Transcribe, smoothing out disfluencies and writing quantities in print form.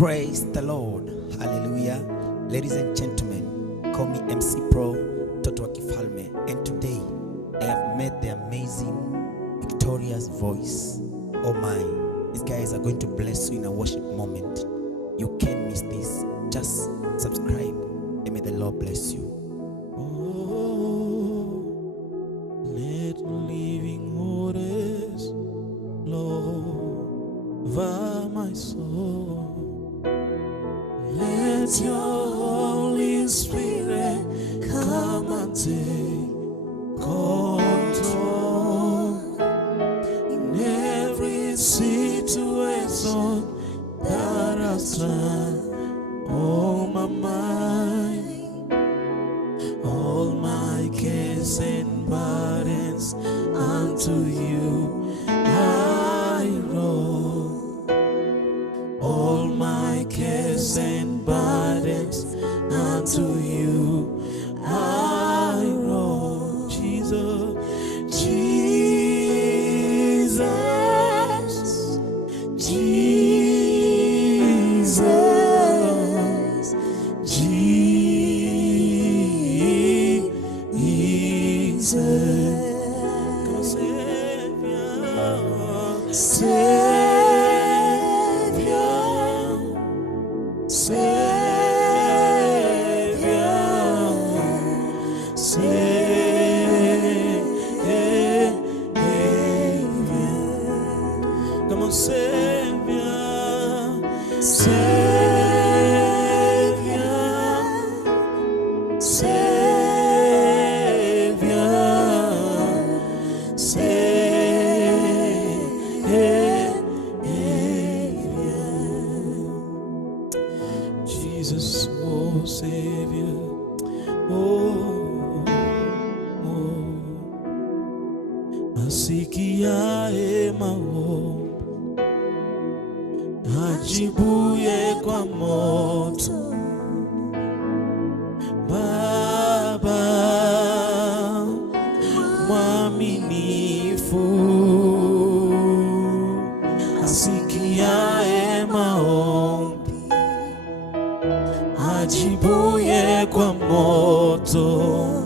Praise the Lord. Hallelujah. Ladies and gentlemen, call me MC Pro, Toto wa Kifalme. And today, I have met the amazing, victorious voice. Oh my, these guys are going to bless you in a worship moment. You can't miss this. Just subscribe and may the Lord bless you. Oh, let living waters flow over my soul. Let your Holy Spirit come and take control in every situation that has tried on my mind. All my cares and burdens unto you I roll. All my cares and burdens unto you I roll. Jesus, Jesus, Jesus, Jesus. Come Savior, Savior, Savior, Savior. Come on, Savior, Savior, Savior, Savior. Jesus, oh Savior, oh, oh. Asikiaye maombi, ajibuye kwa moto. Baba mwaminifu, asikiaye maombi, ajibuye kwa moto.